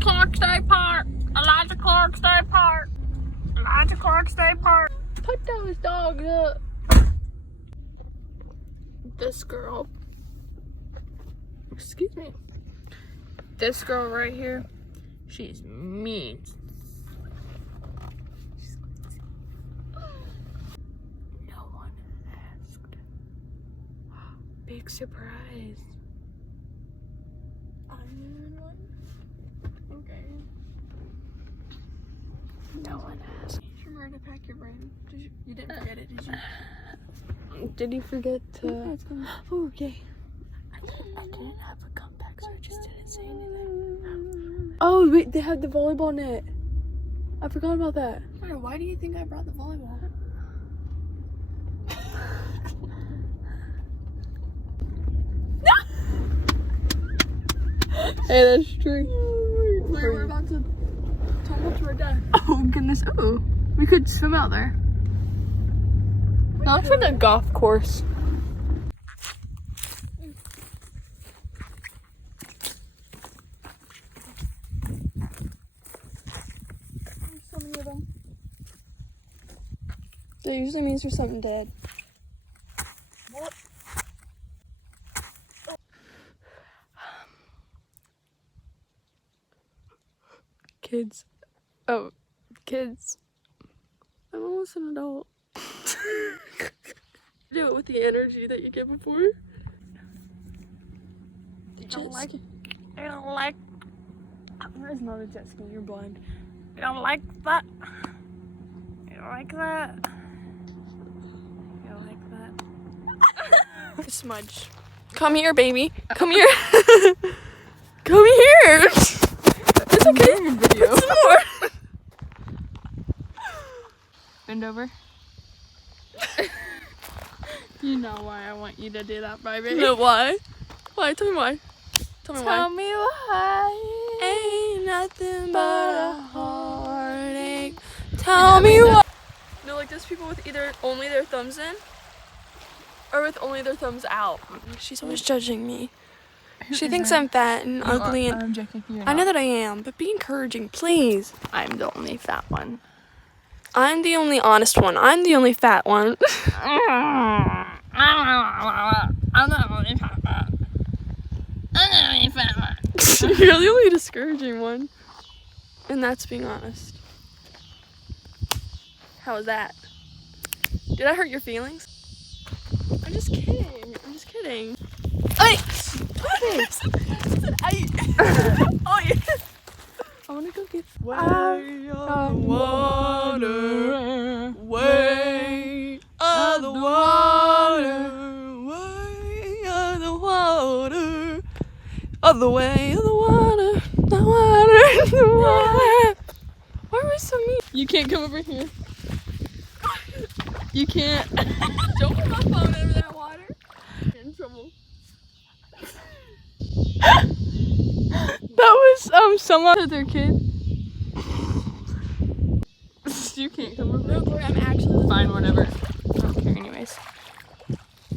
Clark State Park. Elijah Clark State Park. Elijah Clark State Park. Put those dogs up. This girl. Excuse me. This girl right here. She's mean. No one asked. Big surprise. I'm one. Okay. No one asked. Remember to pack your brain. You didn't forget it, did you? Did you forget to? Oh, okay. I didn't have a comeback, so I just didn't say anything. Oh wait, they had the volleyball net. I forgot about that. Why do you think I brought the volleyball? Hey, that's true. We're about to tumble to our death. Oh goodness! Oh, we could swim out there. That looks like a golf course. There's so many of them. That usually means there's something dead. What? Kids. Oh, kids. I'm almost an adult. Do it with the energy that you get before. I don't like it. I don't like. That is not a jet ski. You're blind. I don't like that. I don't like that. I don't like that. Smudge. Come here, baby. Come here. Come here. It's okay. Video. Some more. Bend over. You know why I want you to do that, baby. No, why? Why? Tell me why. Tell me why. Ain't nothing but a heartache. Tell me why. No, like there's people with either only their thumbs in or with only their thumbs out. She's always judging me. She thinks I'm fat and ugly and I know that I am, but be encouraging, please. I'm the only fat one. I'm the only honest one. I'm the only fat one. I'm the only fat one. I'm the only fat one. You're the only discouraging one. And that's being honest. How was that? Did I hurt your feelings? I'm just kidding. I'm just kidding. Ay! Oh, yeah. I want to go get way on the water, way on the water, way on the water, all the way on the water, the water, the water. Why are we so mean? You can't come over here. You can't. Don't put my phone over that water. You're in trouble. That was someone with their kid. You can't come over. No, Gloria, I'm actually fine. Whatever. I don't care anyways.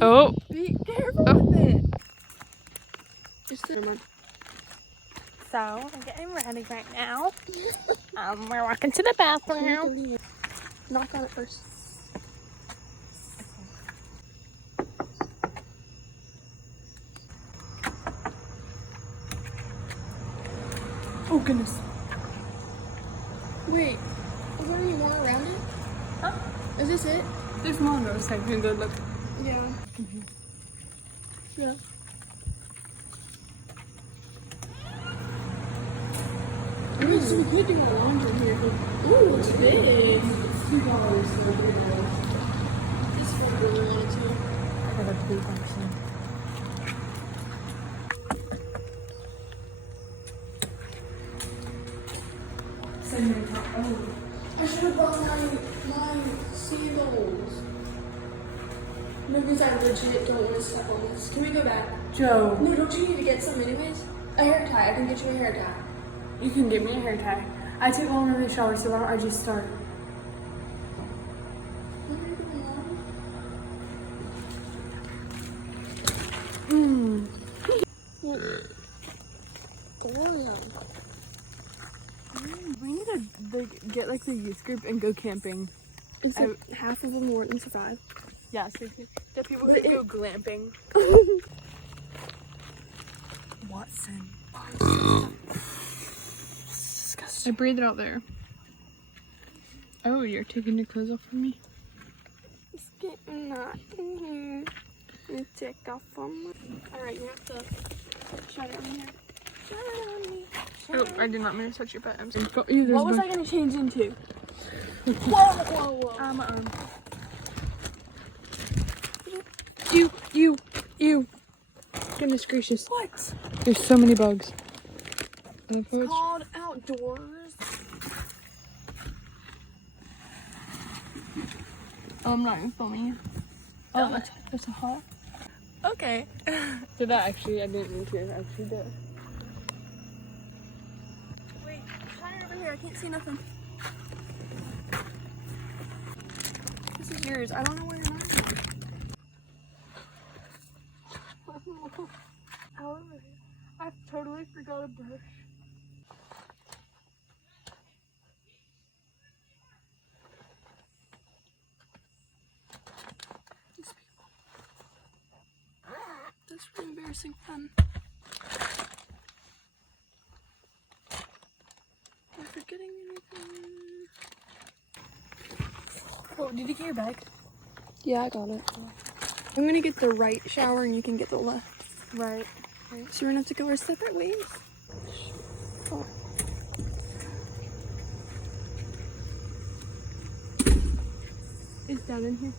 Oh. Be careful with it. Just so I'm getting ready right now. We're walking to the bathroom. Knock on it first. Oh goodness. Wait, is there any more around it? Huh? Is this it? There's more on the other side. Can go look. Yeah. Mm-hmm. Yeah. Ooh, so we could do our laundry here. Ooh, it's big. It's $2. This for really wanted to. I got a big one. Oh, I should have brought my seagulls. No, because I legit don't want to step on this. Can we go back? Joe. No, don't you need to get some anyways? A hair tie. I can get you a hair tie. You can get me a hair tie. I take one in the shower, so why don't I just start? Gloria. pick the youth group and go camping. Half of them wouldn't survive. Yeah, so the people could go glamping. Watson. Disgusting. I breathed it out there. Oh, you're taking your clothes off from me? It's getting hot in here. You take off from me. Alright, you have to shine it on here. Shine it on me. Oh, I did not mean to touch your butt. I'm sorry. What was I going to change into? Whoa. My arm. You. Goodness gracious. What? There's so many bugs. It's called outdoors. Oh, I'm not even filming you. Oh, that's a hawk. Okay. Did that actually? I didn't mean to. I actually did. Wait, shine it over here. I can't see nothing. This is yours. I don't know where you're not. I totally forgot a brush. These people. That's really embarrassing fun. Am I forgetting anything? Oh, did you get your bag? Yeah, I got it. I'm gonna get the right shower and you can get the left. Right. So we're gonna have to go our separate ways. Oh. Is that in here?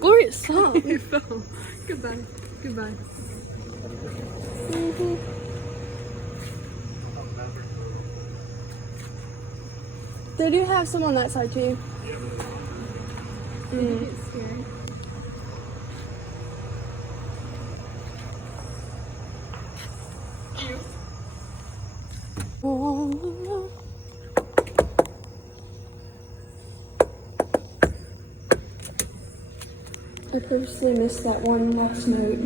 Gloria, stop. You fell. Goodbye. They do have some on that side too. Did you get scared? I purposely missed that one last note.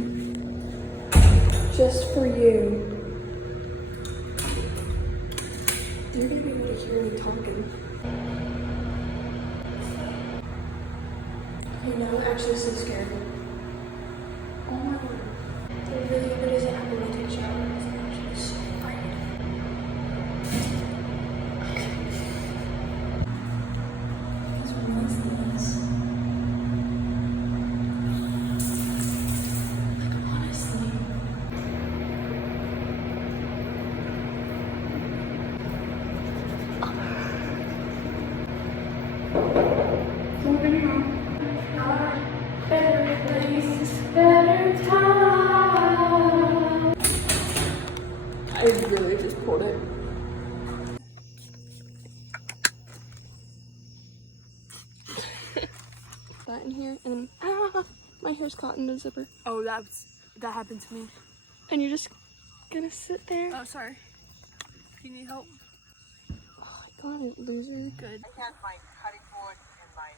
Just for you. You're gonna be able to hear me talking. You know, I'm actually so scared. Oh my word. There really isn't happening when I take showers. I'm actually so afraid. Okay. These are nice things. Like, honestly. Moving on. Better place, better time. I really just pulled it. That in here, and then my hair's caught in the zipper. Oh, that happened to me. And you're just gonna sit there. Oh, sorry. Do you need help? Oh, I got it, loser. Good. I had my cutting board and my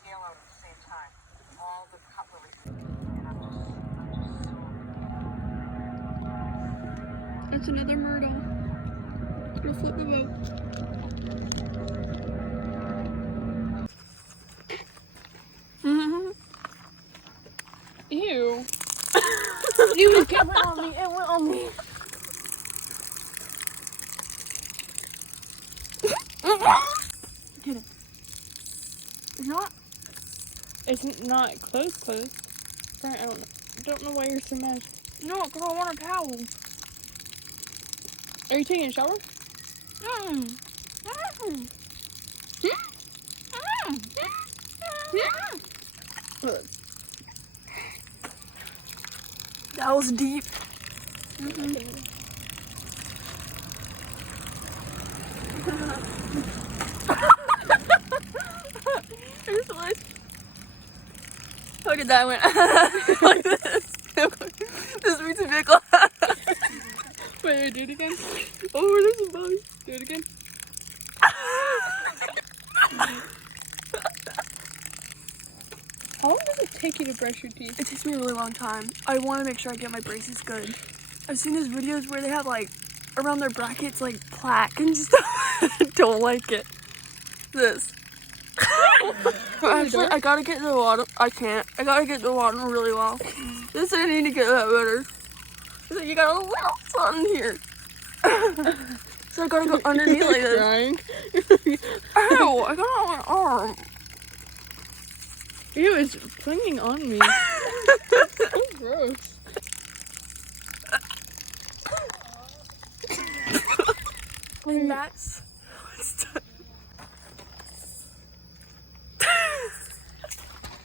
scale out at the same time. All the cutlery. And I'm just That's another myrtle. Gonna flip the boat. Ew. It went on me. It went on me. Get it. It's not. It's not closed. Right, I don't know why you're so mad. No, because I want a towel. Are you taking a shower? That was deep. Look at that one. Like this. This makes me feel glad. Wait, do it again. Oh, there's a bug. Do it again. How long does it take you you to brush your teeth? It takes me a really long time. I want to make sure I get my braces good. I've seen those videos where they have like around their brackets like plaque and stuff. I don't like it. This. Actually, I gotta get the water. I can't. I gotta get the water really well. This I need to get that better. So you got a little something here. So I gotta go underneath like this. Crying. Ow! I got it on my arm. Ew, it's clinging on me. Oh, gross. And that's.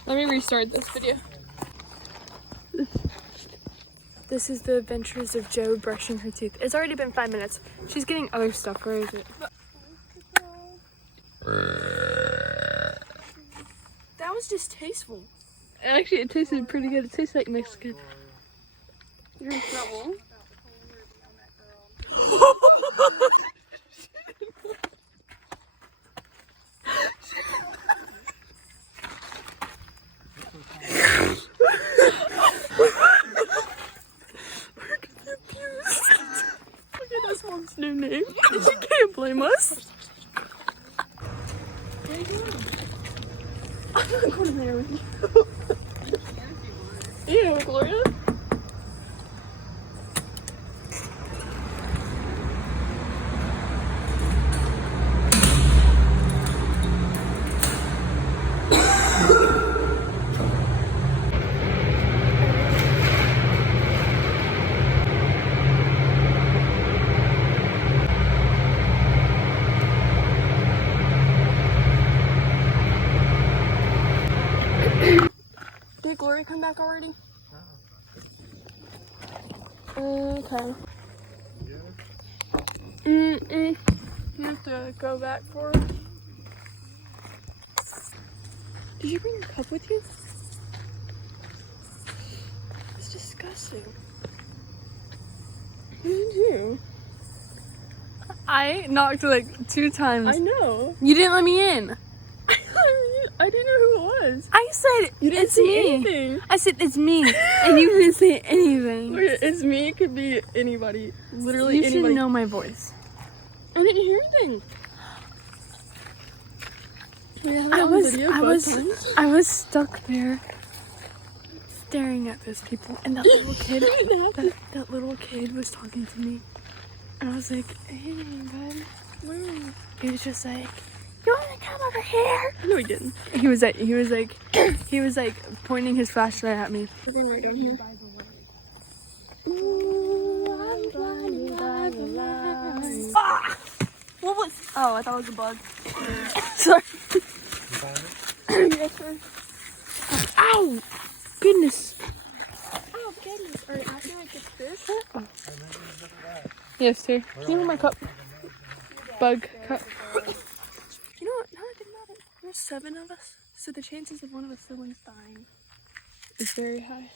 Let me restart this video. This is the adventures of Jo brushing her teeth. It's already been 5 minutes. She's getting other stuff. Where is it? That was distasteful. Actually, it tasted pretty good. It tastes like Mexican. You're in trouble. Look at this mom's new name. She can't blame us. Where are you going? I'm not going there with you. Ew, Gloria. Did Gloria come back already? Okay. You have to go back for her. Did you bring your cup with you? It's disgusting. What did you do? I knocked like 2 times. I know. You didn't let me in. I didn't know who it was. I said You didn't it's say me. anything. I said it's me, and you didn't say anything. Wait, it's me. It could be anybody. Literally You anybody. should know my voice. I didn't hear anything. We have it on video both times. I was stuck there, staring at those people, and that little kid, that little kid was talking to me, and I was like, "Hey, bud." Where? He was just like, "You want to come over here?" No, he didn't. He was like pointing his flashlight at me. We're going right down here. Ah! What was? Oh, I thought it was a bug. Sorry. Yes, sir. Ow! Goodness. Oh goodness. Are you acting like it's this? Yes, sir. Can you hold my cup? Bug cup. You know what? Now that I think about it, there's 7 of us, so the chances of one of us siblings dying It's very high.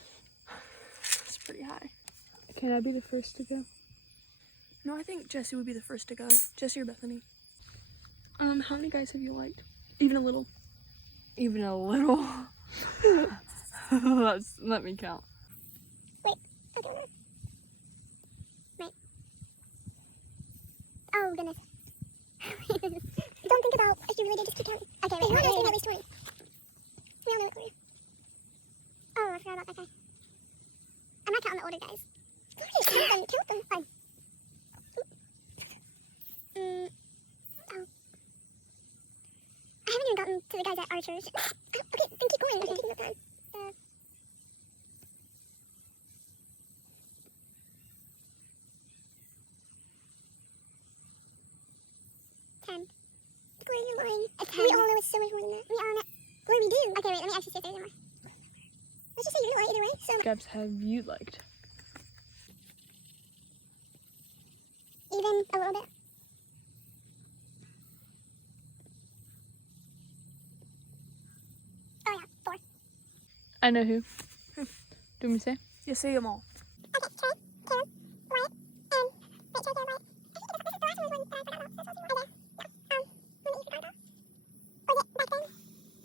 is pretty high. Can I be the first to go? No, I think Jesse would be the first to go. Jesse or Bethany. How many guys have you liked? Even a little. Even a little. Let me count. Wait, I don't know. Wait. Oh, goodness. Don't think about if you really did, just keep counting. Okay, wait, wait, wait, at least 20. We all know it, Gloria. Oh, I forgot about that guy. I'm not counting the older guys. Gloria, count them. Fine. Oh. I haven't even gotten to the guys at our church. Okay, then keep going. You're taking your time. 10. Gloria, you're lying. We all know it's so much more than that. We all know. Gloria, we do. Okay, wait, let me actually see if there's more. Let's just say you're lying either way. So Gabs, have you liked? even a little bit. Oh yeah, 4. I know who. Do me say? You say them all. Okay, Trey, Caleb, Wyatt, and wait, Trey, Caleb, Wyatt. I think this is the last one was one that I forgot about. So it's okay, yeah. One that you forgot about. Was it back then?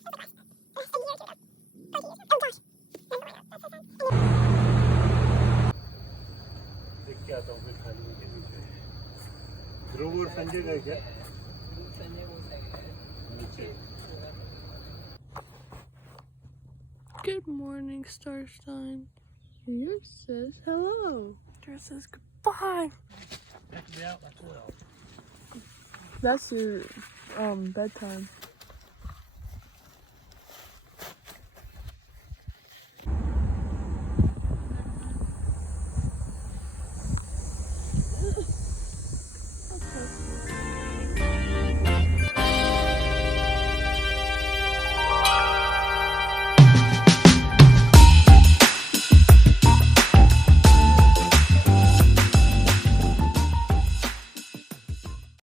Oh, gosh. A year or 2 ago. 30 years ago. Oh, gosh. ध्रुव और संजय गए क्या? Good morning, Starstein. Yours says hello. Yours says goodbye. That's your bedtime.